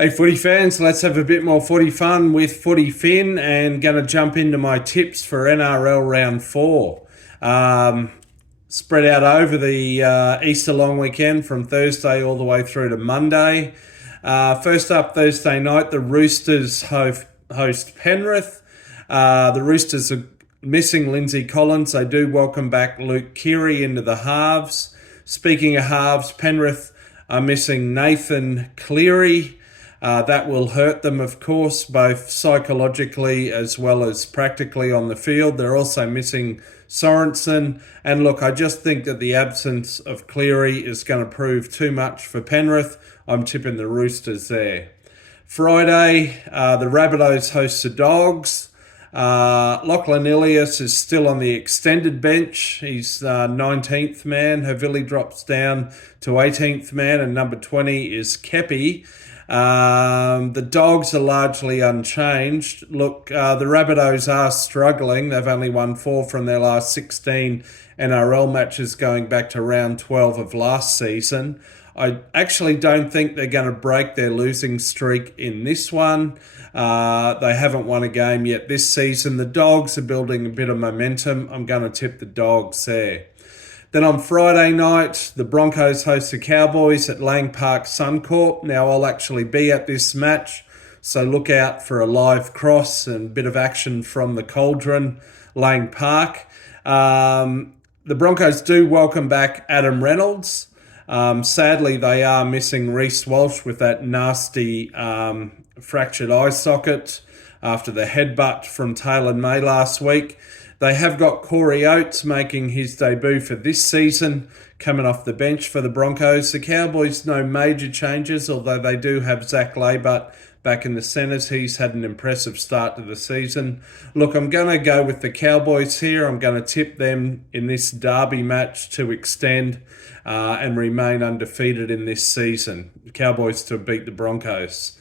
Hey footy fans, let's have a bit more footy fun with Footy Fin and going to jump into my tips for NRL Round 4. Spread out over the Easter long weekend from Thursday all the way through to Monday. First up, Thursday night, the Roosters host Penrith. The Roosters are missing Lindsay Collins. They do welcome back Luke Keary into the halves. Speaking of halves, Penrith are missing Nathan Cleary. That will hurt them, of course, both psychologically as well as practically on the field. They're also missing Sorensen. And look, I just think that the absence of Cleary is going to prove too much for Penrith. I'm tipping the Roosters there. Friday, the Rabbitohs host the Dogs. Lachlan Ilias is still on the extended bench. He's 19th man. Havili drops down to 18th man, and number 20 is Kepi. The Dogs are largely unchanged. Look, the Rabbitohs are struggling. They've only won 4 from their last 16 NRL matches going back to round 12 of last season. I actually don't think they're going to break their losing streak in this one. They haven't won a game yet this season. The Dogs are building a bit of momentum. I'm going to tip the Dogs there. Then on Friday night, the Broncos host the Cowboys at Lang Park Suncorp. Now, I'll actually be at this match, so look out for a live cross and a bit of action from the Cauldron, Lang Park. The Broncos do welcome back Adam Reynolds. Sadly, they are missing Reece Walsh with that nasty fractured eye socket after the headbutt from Taylor May last week. They have got Corey Oates making his debut for this season, coming off the bench for the Broncos. The Cowboys, no major changes, although they do have Zach Laybutt back in the centres. He's had an impressive start to the season. Look, I'm going to go with the Cowboys here. I'm going to tip them in this derby match to extend and remain undefeated in this season. The Cowboys to beat the Broncos.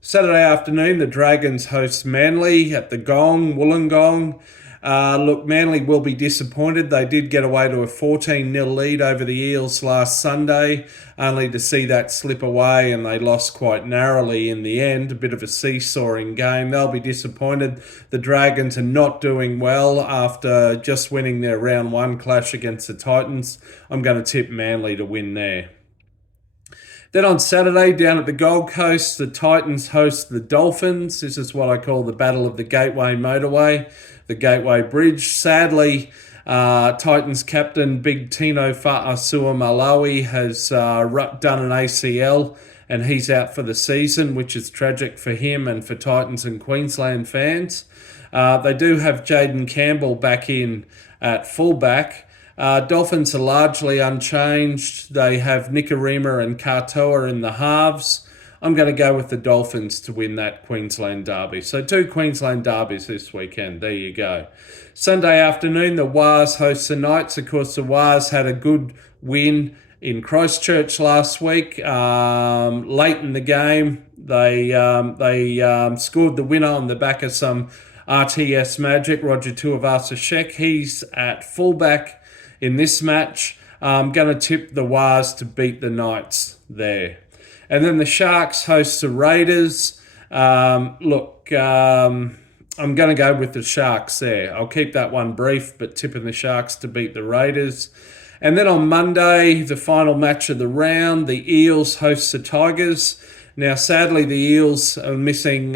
Saturday afternoon, the Dragons host Manly at the Wollongong. Look, Manly will be disappointed. They did get away to a 14-0 lead over the Eels last Sunday, only to see that slip away, and they lost quite narrowly in the end. A bit of a seesawing game. They'll be disappointed. The Dragons are not doing well after just winning their round 1 clash against the Titans. I'm going to tip Manly to win there. Then on Saturday, down at the Gold Coast, the Titans host the Dolphins. This is what I call the Battle of the Gateway Motorway, the Gateway Bridge. Sadly, Titans captain Big Tino Fa'asuamaleaui has done an ACL, and he's out for the season, which is tragic for him and for Titans and Queensland fans. They do have Jaden Campbell back in at fullback. Dolphins are largely unchanged. They have Nikorima and Katoa in the halves. I'm going to go with the Dolphins to win that Queensland derby. So 2 Queensland derbies this weekend. There you go. Sunday afternoon, the Wars host the Knights. Of course, the Wars had a good win in Christchurch last week. Late in the game, they scored the winner on the back of some RTS magic. Roger Tuivasa-Sheck, he's at fullback in this match. I'm going to tip the Wars to beat the Knights there. And then the Sharks host the Raiders. I'm going to go with the Sharks there. I'll keep that one brief, but tipping the Sharks to beat the Raiders. And then on Monday, the final match of the round, the Eels host the Tigers. Now, sadly, the Eels are missing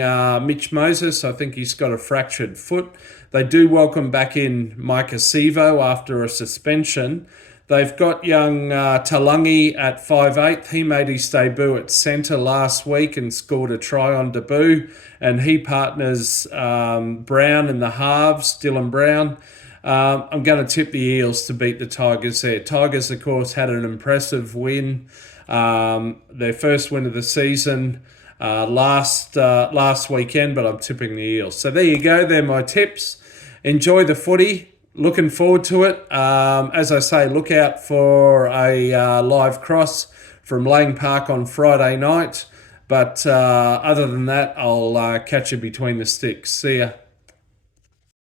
Mitch Moses. I think he's got a fractured foot. They do welcome back in Micah Sivo after a suspension. They've got young Talangi at 5'8". He made his debut at centre last week and scored a try on debut. And he partners Brown in the halves, Dylan Brown. I'm going to tip the Eels to beat the Tigers there. Tigers, of course, had an impressive win. Their first win of the season last weekend, but I'm tipping the Eels. So there you go. They're my tips. Enjoy the footy. Looking forward to it. As I say, look out for a live cross from Lang Park on Friday night. But other than that, I'll catch you between the sticks. See ya.